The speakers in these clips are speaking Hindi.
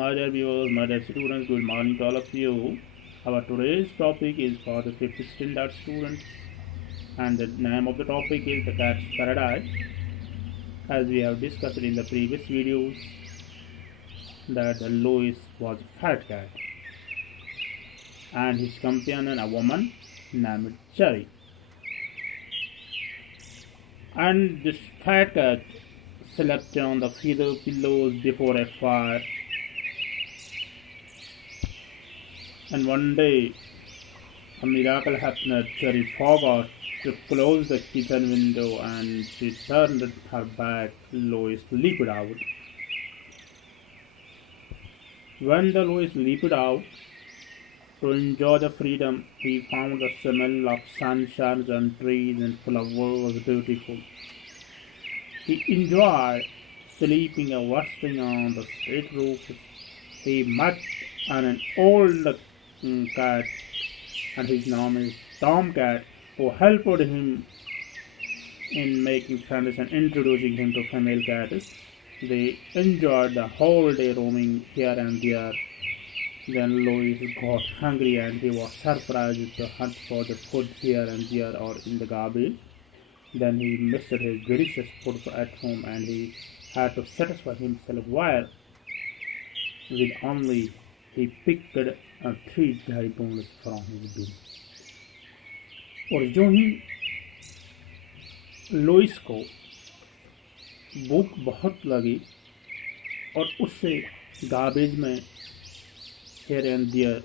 My dear viewers, my dear students, good morning to all of you. Our today's topic is for the 5th standard students, and the name of the topic is The Cat's Paradise. As we have discussed in the previous videos, that Louis was a fat cat, and his companion a woman named Cherry. And this fat cat slept on the feather pillows before a fire. And one day, a miracle happened. Cherry forgot to close the kitchen window and she turned her back. Louis leaped out. When the Louis leaped out to enjoy the freedom, he found the smell of sunshine and trees and flowers beautiful. He enjoyed sleeping and resting on the street roof. He met an old cat, and his name is Tomcat, who helped him in making friends and introducing him to female cats. They enjoyed the whole day roaming here and there. Then Louis got hungry and he was surprised to hunt for the food here and there or in the garbage. Then he missed his delicious food at home and he had to satisfy himself where with only he picked 3 dry bones from his bin. और जो ही लोइस को भूख बहुत लगी और उससे गार्बेज में हेयर एंड दियर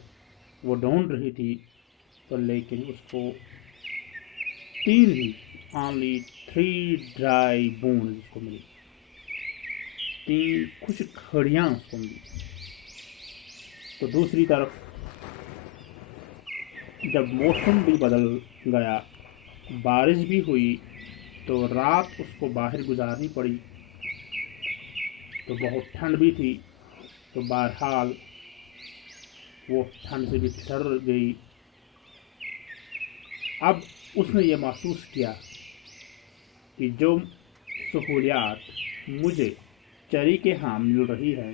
वो ढूंढ रही थी, तो लेकिन उसको 3 ही only 3 ड्राई बोन्स उसको मिली, 3 कुछ खड़ियाँ उसको मिली। तो दूसरी तरफ जब मौसम भी बदल गया, बारिश भी हुई, तो रात उसको बाहर गुजारनी पड़ी। तो बहुत ठंड भी थी, तो बहरहाल वो ठंड से भी ठर गई। अब उसने ये महसूस किया कि जो सहूलियात मुझे चरी के यहाँ मिल रही है,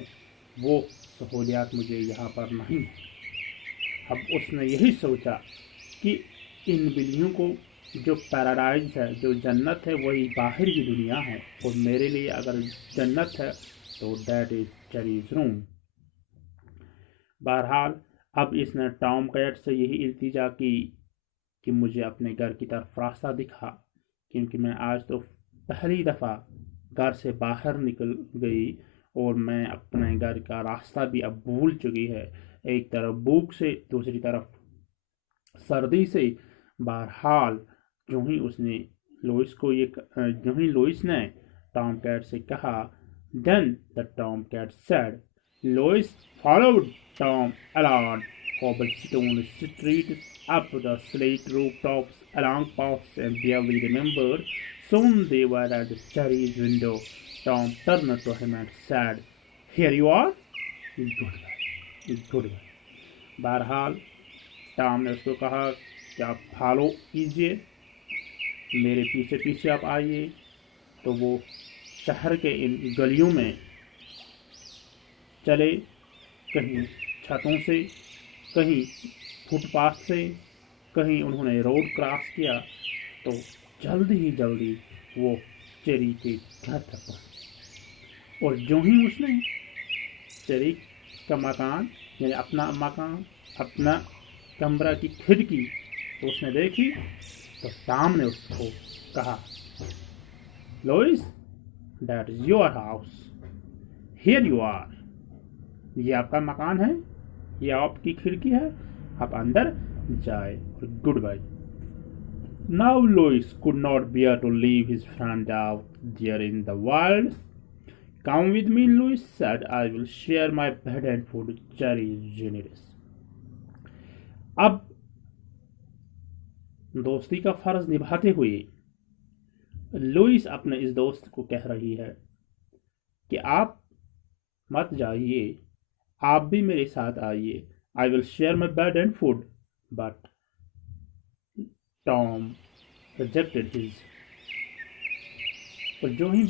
वो सहूलियात मुझे यहाँ पर नहीं है। अब उसने यही सोचा कि इन बिल्लियों को जो पैराडाइज है, जो जन्नत है, वही बाहर की दुनिया है, और मेरे लिए अगर जन्नत है तो डैट इज चरीज रूम। बहरहाल अब इसने टॉम कैट से यही इल्तिजा की कि मुझे अपने घर की तरफ रास्ता दिखा, क्योंकि मैं आज तो पहली दफ़ा घर से बाहर निकल गई और मैं अपने घर का रास्ता भी अब भूल चुकी है। एक तरफ भूख से, दूसरी तरफ सर्दी से। बहरहाल जो ही लोइस ने टॉम कैट से कहा, then the Tom cat said, Louis followed Tom along cobblestone streets, up the slate rooftops, along paths, and barely remembered. Soon they were at the Cherry's window. Tom turned to him and said, "Here you are? Goodbye." बहरहाल टॉम ने उसको कहा कि आप फॉलो कीजिए, मेरे पीछे पीछे आप आइए। तो वो शहर के इन गलियों में चले, कहीं छतों से, कहीं फुटपाथ से, कहीं उन्होंने रोड क्रॉस किया। तो जल्दी वो चेरी के घर तक पहुंचे। और जो ही उसने चेरी का मकान, यानी अपना मकान, अपना कमरा की खिड़की तो उसने देखी, तो टॉम ने उसको कहा, Louis, that is your house, here you are. ये आपका मकान है, ये आपकी खिड़की है, आप अंदर जाए, और goodbye. Now Louis could not bear to leave his friend out there in the wild. Come with me, Louis said. I will share my bed and food. Cherry is generous. अब दोस्ती का फर्ज निभाते हुए लुइस अपने इस दोस्त को कह रही है कि आप मत जाइए, आप भी मेरे साथ आइए। I will share my bed and food, but Tom rejected his. और जो ही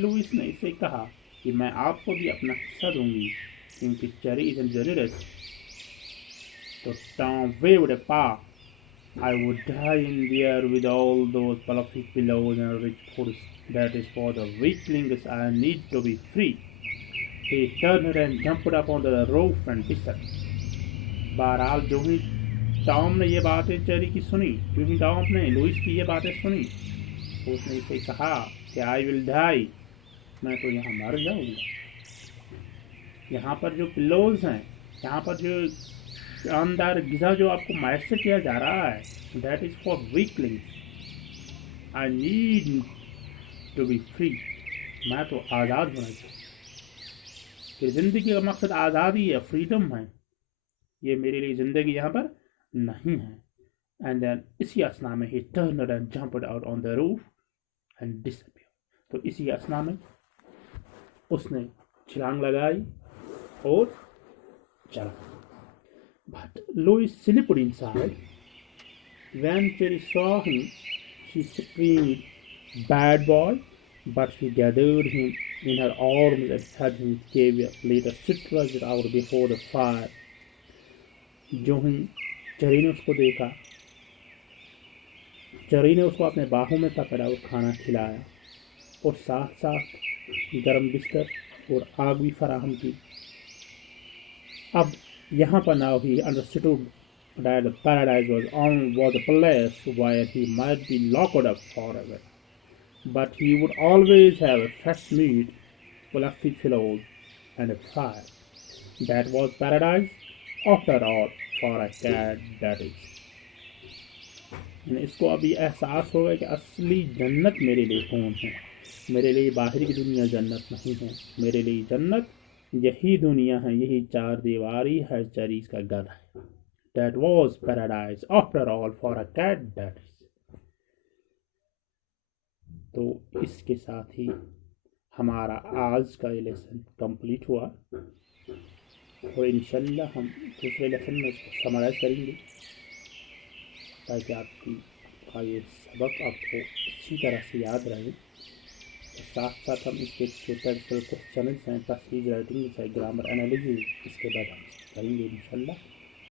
लुइस ने इसे कहा कि मैं आपको भी अपना हिस्सा दूंगी, क्योंकि चेरी इज जनरस। तो Tom waved a paw. I would die in there with all those fluffy pillows and rich foods. That is for the weaklings. I need to be free. He turned and jumped up on the roof and whistled. बहरहाल जो ही टॉम ने ये बातें चेरी की सुनी, जो ही टॉम ने लुइस की ये बातें सुनी, उसने इसे कहा कि आई विल डाई, मैं तो यहाँ मर जाऊंगा। यहाँ पर जो पिल्लोज हैं, यहाँ पर जो शानदार गिज़ा जो आपको मैसर किया जा रहा है, that is for weaklings. I need to be free, मैं तो आज़ाद होना चाहिए। कि ज़िंदगी का मकसद आज़ादी है, फ्रीडम है। ये मेरे लिए ज़िंदगी यहाँ पर नहीं है। एंड देन इसी असना में he turned and jumped out on the roof and disappear. तो इसी असना में उसने छलांग लगाई और चला। But Louis slipped inside. When Cherry saw him, she screamed, "Bad boy!" But she gathered him in her arms and fed him with caviar. Later, stretched out before the fire. जो ही चेरी ने उसको देखा, चेरी ने उसको अपने बाहों में पकड़ा और खाना खिलाया और साथ साथ गर्म बिस्तर और आग भी फराहम की। अब यहाँ पर now he understood that the paradise was a place where he might be locked up forever, but he would always have a fresh meat, fluffy pillows, and a fire. That was paradise after all for a cat, that is. इसको अभी एहसास होगा कि असली जन्नत मेरे लिए कौन है। मेरे लिए बाहरी की दुनिया जन्नत नहीं है, मेरे लिए जन्नत यही दुनिया है, यही चार दीवारी है, चेरीज का घर है। That was paradise after all for a cat, that is. तो इसके साथ ही हमारा आज का ये लेसन कंप्लीट हुआ और इंशाल्लाह हम दूसरे लेसन में इसको समराइज करेंगे ताकि आपका ये सबक आपको अच्छी तरह से याद रहे। साथ साथ हम इसके जो टेक्निकल क्वेश्चन हैं, तस्वीर राइटिंग, ग्रामर एनालिसिस, इसके बाद हम करेंगे इंशाल्लाह।